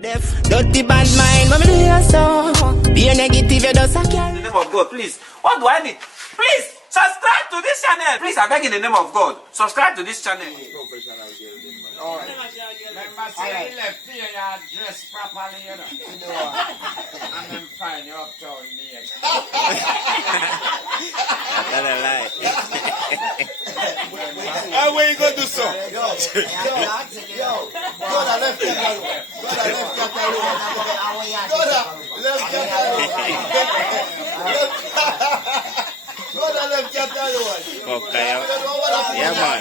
Dirty bad mind, what me do you so? Be a negative, you just a carry. In the name of God, please. What do I need? Please, subscribe to this channel. Please, I beg in the name of God. Subscribe to this channel. Alright. Remember, say you left here, you dress properly, you know. And then find you uptown near. That's a lie. And where you gonna do so? Yo, go to left hand alone. Go to left hand alone. Okay, yeah, man.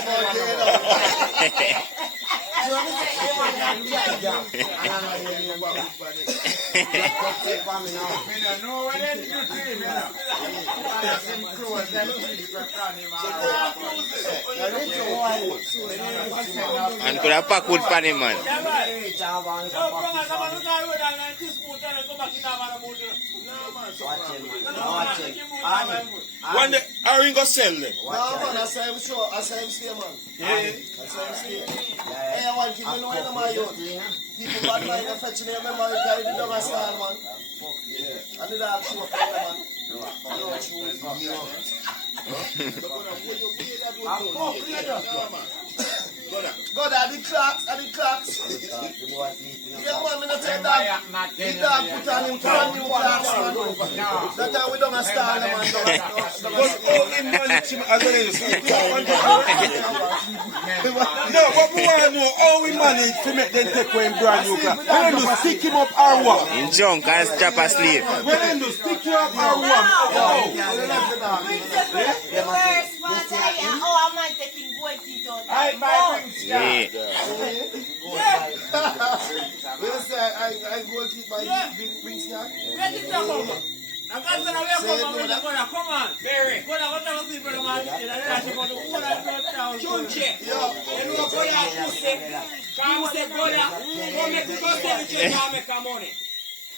And could have packed wood for him, man. When the are you gonna sell them? No, man, I saw him show. I saw him stay, man. Yeah. I saw him stay. Hey, I want people know in my youth. People bad mind and fetch me. Remember, I carried the dog style, man. Yeah. And the dog show up, man. Go there, the clocks, Yeah, man, me not say that. The dog put on him brand new clocks, man. That time we don't style, man. But all in money, as well as no, but we want to know how we manage to make them take away brand new clocks. We want to stick him up our one. In junk and strap asleep. We want to stick you up our one. Oh, I'm taking gold teeth out. Yeah. Where say I go keep my big snack? Come on, Barry.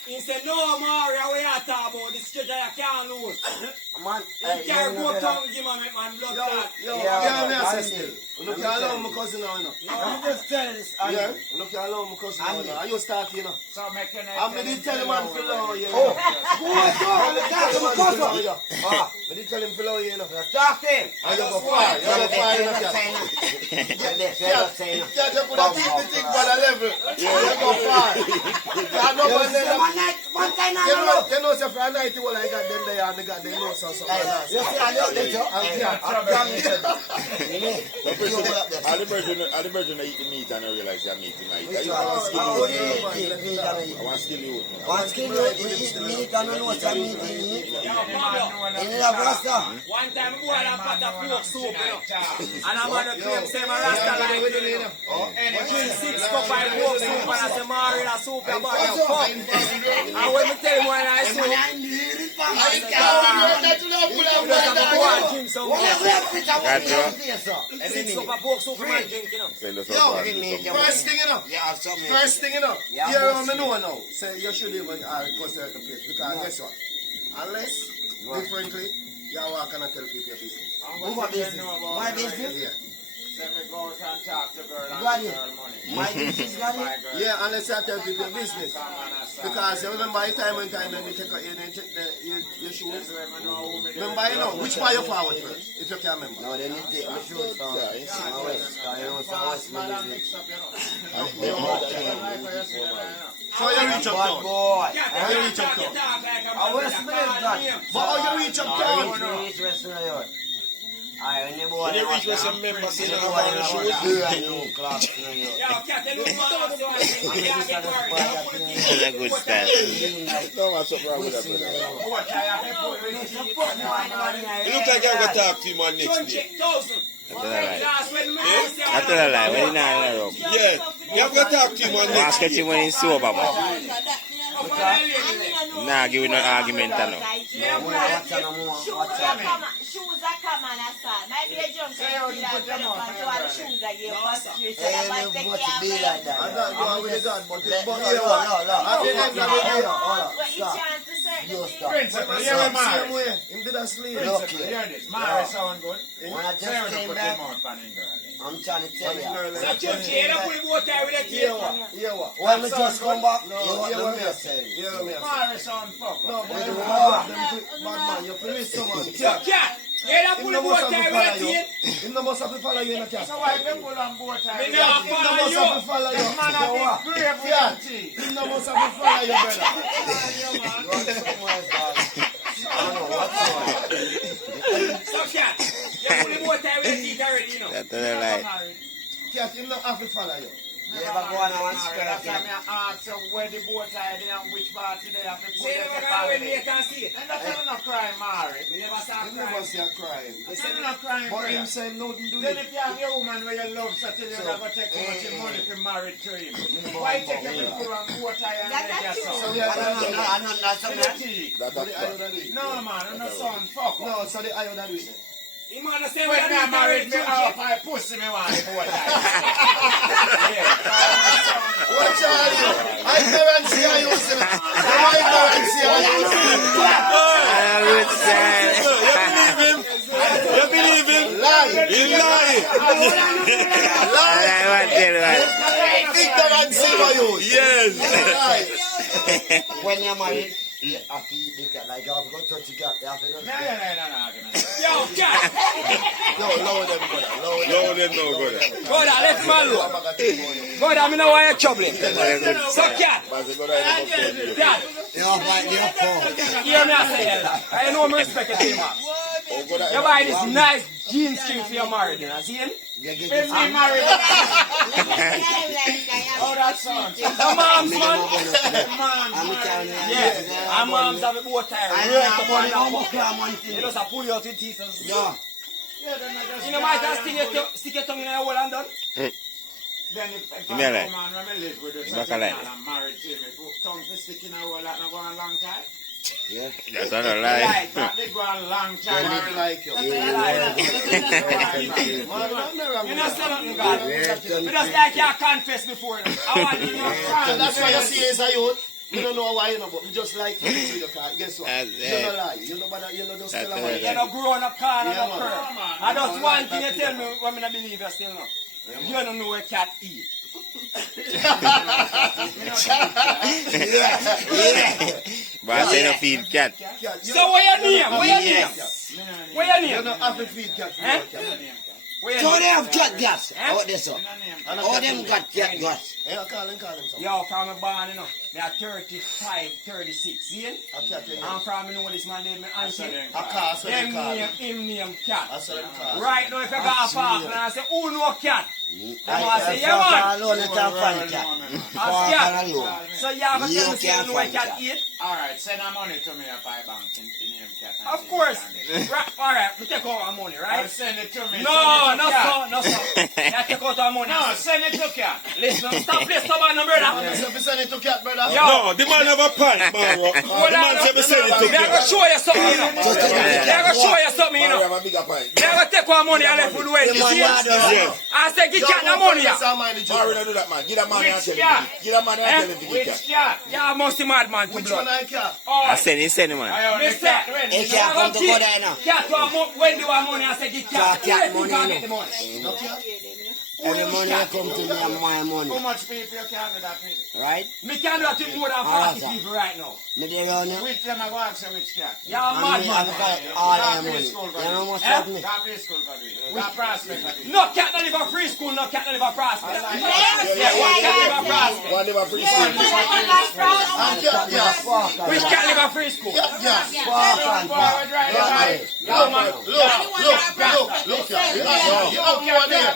He said, no, Mario, we are talking about this treasure you can't lose. Man, you can't go down and give man blood clot. I still. Look, you alone, my cousin now, you know. I'm just telling this. Yeah, look, you alone, my cousin now, you know. I used to talk, you know. So making it. I didn't tell him I'm below you. Oh, I didn't tell him below you, you know. talk to him. And you go far, you know. Yeah, you could have keep the thing by the level. You go far. You know, say for a night, you like that, then they are, they got their nose or something like that. You see, I know that, All the virgin eat the meat and I realize they're meat tonight. I want to skill you. One skin you eat the meat and you know what's meat in it. In the Rasta. One time, we had a pot of pork soup, you know. And I'm going to claim, say, my Rasta like it, you know. Drink 6 cups of pork soup and I say, Mario, soup, you're about to fuck. And when we tell him when I soup, First thing, you know. First thing, you know. You know now. Say you should even go certain place because guess what? Unless differently, you walk and tell people your business. What business? My business? Yeah. Let me go and talk to girl and girl money. My business, yeah, unless I tell people your business. Because you remember the time when you take your shoes. Remember, you know, which part you forward first, if you can remember. No, then you take my shoes from So you reach up down. You reach up down. But how you reach up down? When you reach with some members in the shoes, That's a good style. No, what's up wrong with that? You look like I'm going to talk to him on next day. That's a lie. When you're not in a room. Yeah, I'm going to talk to him on Ask next day. him when he's sober, man. Nah, give you no argument, no. Shoes are common as well. Maybe a jump shoes are the shoes are here first year. So I might take care of I'm not going with the gun, but at the end of the day, but you chance to say your stuff. Principal, Same hear me, Mari. way. Him did a sleep. Principal, hear this. Mari sound good. When I Say just when you came put back, them out, panning girl. I'm trying to tell you. So Chuchi, you don't put the water with the Hear tape. what? Hear what? When we just come back, No, you hear what what I'm me just say. saying. Hear what me say. Mari sound fuck No, up. but With you the bad war. man, you police someone. So cat, you don't put the water with the tape. Him no must have to follow you in a cat. So why they pull on both Me sides? no Him no follow must you. have to follow you. Man, I So what? be brave with Yeah. them teeth. Him no must have to follow you, brother. You want somewhere else, dog? I don't know what's going on. So cat, you put the water with the teeth already, you know. That's not a lie. Cat, him no have to follow you. You ever go on one square That's why again? I ask you where the boat are there and which part today have to put Say it you in the don't wait family. you can see it. And that's not crying, Mari. Me never saw Him cry. never say a crime. That's not crying, But him brother. say him no do Then it. if you have your woman where you love, so tell you never take so much money to marry to him. Why take your people and boat and That's make your true. son? Yeah, I don't know To the something. teeth. So the ayo that do it. No, man, I'm not son. Fuck off. No, so the ayo that do it. Him on the same When way me I married me Chuchi. out, I pussy me want the boat. Watch out you. Ignorance here you see. Ignorance here you see. Ah, good side. You believe him? Lie. He lying. I want to tell you Ignorance here you. Yes. Lie. When you're married, you have to eat the cat. Like, you have to go touch the cat. You have to do No. Yo, cat. No, lower them, brother. Lower them. No, them no good. Go down, let's man look. Go down, me know why you're troubling. So cat, cat, You have like the upper. hear me I say that. I know me respect your team, man. You buy this nice jeans string for your marriage, you know, see him? You get If the me married, Oh, that's son. The moms, man. I'm telling you. Yeah, our moms have a bow tie. I Right have up money, on I'm that okay, I'm on You thing. just a pull you out with teeth and Yeah. You know, might just stick your tongue in your hole and done. Then if Give me a light. man when me live with you, Back such a a light. man and married to me, tongue to stick in a hole that not go a long time. Yeah. That's not a lie. Right. That they go a long time. Married like you. You know, say nothing, God. You just like you confess before. You know. I want you to know. That's why you see as a youth. You don't know why you know, but you just like you to your car. Guess what? That's You it. don't lie. You know, but you know just tell them what You know, growing up car and Yeah, up man. curve. I just one thing you tell me when I believe you still know. You don't know where cat eat. But I say no feed cat. So where your name? Where your name? Where your You name? don't have to feed cat. Eh? Where So your they name? have cat gas. Out there, so. All them got cat gas. Yeah, call him something. Yo, from a born, you know, me are 35, 36, see it? I can't tell you. I'm from, you know this man name, me auntie. I call, so Them they call. name, him name cat. I saw them call. Right now, if you got a park, and I say, who know cat? Them I say, I yeah man. alone, you can't find cat. Ask Park cat. alone. So you have to You tell me, say, you can't know where find cat cat. eat? Alright, send a money to me if I bank in name cat. and Of see course. if I can Right, alright, we take out our money, I'll right? send it to me. No, Send it no to cat. sir, no sir. You take out our money. No, send it to cat. Listen, stop this, stop no brother. So if you send it to cat, brother. Yo. No, the man have a pint, man. The man say me send it to They're gonna him. show you something, you know. So tell them They're gonna show you something, you know. have a bigger pint. They're gonna take our money and let for the wedding, you see? Yes. I say, give cat the money, yeah. Mari, don't do that, man. Give that man and Which tell cat? him. Give that man and tell him to Which get cat. cat? Yeah, must be madman to Which blood. one I cat? I send him, man. I own the Mister, cat. When? Hey, cat, come to go there now. Cat want when do you want money? I say, give cat. Cat Where you money, can you get the know. money? No cat? Every money you come to me and my How money. much people you can do that with? Right? Me can do that with more than Alright, 40 sir. people right now. Me there on you. Which them I go ask you which cat? Yeah, And me have madman. got all their money. You know how much that me? That is school for me. That prospect for me. No cat not live a free school, no cat not live a prospect. I like Yeah, one cat live a prospect. One live a free Yeah. Which cat live a free school? Yeah. Fuck and fuck. Yo, man. Look, yeah. You have more there.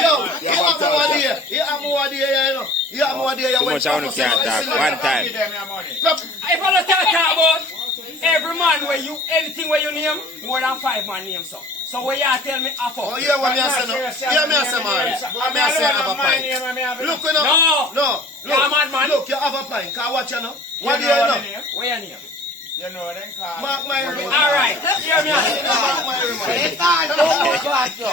Yo, you have more there. You have more there, you know. You have more there. Too much I want to can't talk. One time. Give them your money. If I don't talk about every man where you, anything where you name, more than 5 man name so. So where you tell me half Oh, of? yeah, what me I say no. Yeah, me I say, man. I me I say I have a pint. Look, you know. No. Look, You're a madman. look, you have a pint. Can I watch you now? What do You you know know? what I mean? Where you name? You know them call. Mark my remark. Alright, hear me out. Mark my remark. It's not no class, yo.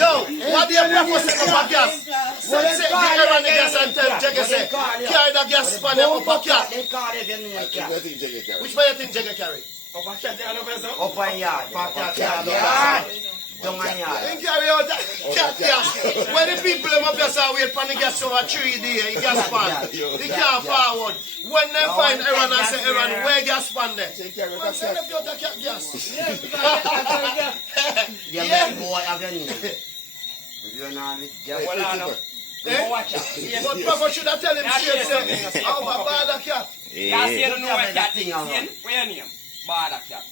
Yo, what do you propose to the gas? Say, get around the gas and tell Jagger say, carry the gas pan up a cat. They call it in the cat. Which way you think Jagger carry? Up a cat there, over there. Up and yard. Cat Yard. Down and yard. He carry out that cat gas. When the people them up here say wait for the gas over 3 days, he gas pan. He can't forward. When they find Aaron and say Aaron, where gas pan there? Man, send up your cat gas. You make boy have your name. You're not Well, I know. Eh? Watch out. But Papa should have tell him straight say, how about the cat? Yeah, see, you don't know what cat is. What's your name? Bada cat.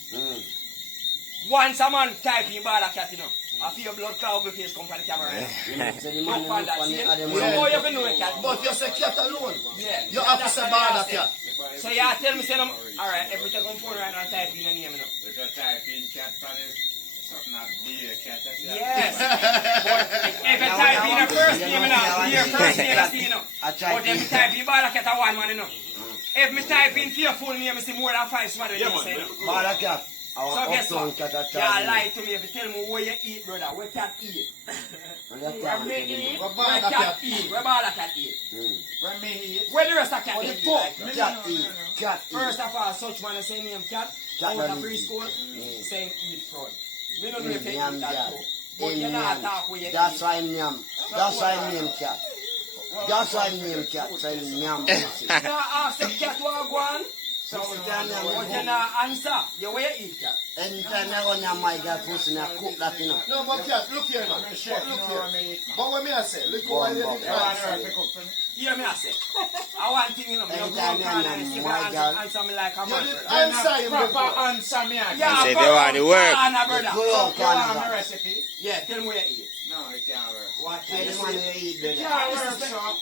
Once a man type in bada cat, you know, I feel your blood clot ugly face come from the camera. Look on that, see? So how you know a cat? But you say cat alone. Yeah. You have to say bad cat. So you tell me, say, alright, if we take on phone right now, type in your name, you know. If you type in cat for it, something not beer cat. Yes. But if you type in your first name, you know, your first name, I see, you know. But if you type in bada cat, one man, you know. If me type in for your full name, I see more than 5 squad, you say, you know. Bad cat. So guess what? You lie to me if you tell me where you eat, brother. Where cat eat? Where me eat? Where cat eat? Where bada cat eat? When me eat, Where the rest of cat eat? Like, Cat eat. Cat eat. first of all, such man is saying name cat. Cat Out of don't preschool, saying eat front. Me don't know if you eat Yam that cat. too. But you not talk where you That's eat. why I'm name. That's why I'm name cat. That's why I'm name cat. So I'm name pussy. You not ask the cat where I go on. So we can But you not answer. You where you eat cat. anytime I run your my cat pussy, I cook that you know. No, but cat, look here now. But look here. But what me I say, look what I did. Hear me I say. I want thing you know. Me don't go on and see if you answer me like a You man. did brother. answer him proper before. answer me. Yeah, Say they want to work. brother. Go on, You want Canada. my recipe? Yeah, tell me where you eat. No, it can't work. What Tell the man you eat It better. can't work, so.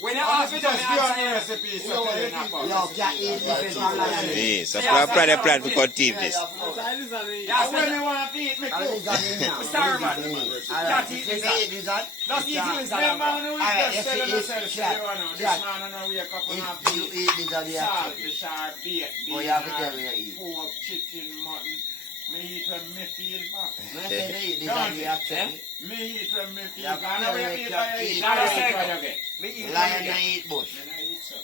when you ask me to Just me give answer me you. recipe, so tell you not about. Yo, cat eat different from lion. Yeah, so plan to continue this. Yeah, When so you want to eat, me I cook. think I need now. sorry man. Alright, Cat eat if lizard. you eat lizard, Just eat cat. lizard. Them man who Alright, just if tell you themselves, eat say, cat, you know, this cat. man don't wake up and have If you beef, eat lizard, you have salt, to. fish, or beef, But you have to tell me you eat. pork, chicken, mutton. Me eat when me feel back. When I say you eat lizard, you have to. Me eat when me feel Yeah, back. I know you eat yeah, what you eat. yeah. I know you eat what you get. Me eat Lion lion. don't eat bush. Me no eat so.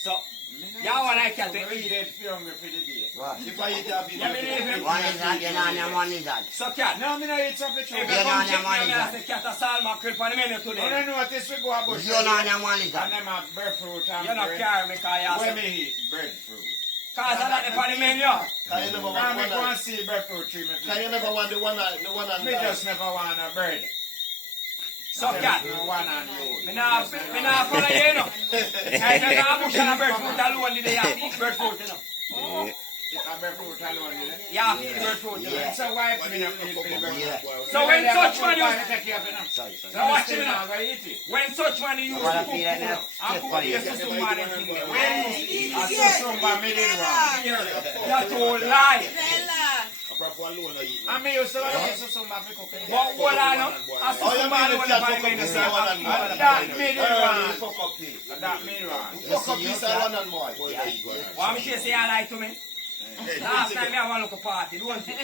So, Me no yeah, eat one so. I cat Me to eat. eat it for hungry for the day. What? If I eat that, Yeah, me leave him. One lizard, you know, and one lizard. So cat. No, me no eat some If petrol. you Yeah, come no, check no, me, man, I say cat a salt mackerel for the menu When today. I notice we go a bush. You know, and one And lizard. them have breadfruit and You not bread. care me cause you When say. me eat breadfruit. Cause I like the for the menu. Can you never When want me go one? and see breadfruit tree, me Can you never want the one and me just never want a bread. So cat. No one and you. Me nah follow you, you know. I take a bush and a breadfruit alone the day you eat breadfruit, you know. It's a breadfruit alone, you know. You eat breadfruit, you know. It's a wife me not eat for the breadfruit. Yeah. So when such man you take care of it now. Sorry, sorry. now watch me Still now. not gonna eat it. When such man you use Wanna to cook feel that food, now? I Step cook on the it. susu man and thing there. When you I saw somebody did wrong. that whole lie. I mean, you still have to somebody cooking. But what I know, I Oh, susu you man mean when the the cat find fuck me up the the same. one and one? That made it wrong. Fuck up pig. That made wrong. Fuck up piece of one and boy. Why me say you lie to me? Last time I want to look a party, don't you?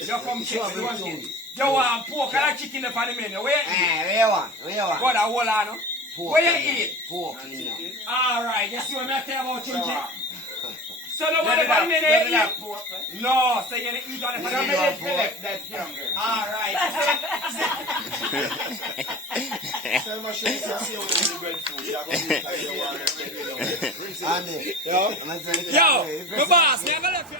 You come check me, don't you? You want pork and chicken up on the menu. Where you eat? Where you want? Where you want? What a whole lot, no? Pork. Where you eat? Pork, you know. Alright, you see what I tell about So, chunchi? So let nobody it for the up, menu let it eat? up, pork, eh? No, so you eat on the So me menu. did Philip that younger. Alright. Tell my shit, I see how you eat breadfruit. You have a good time, you want bread, you know. Andy, I'm gonna say- Yo, my boss, me I gonna left you.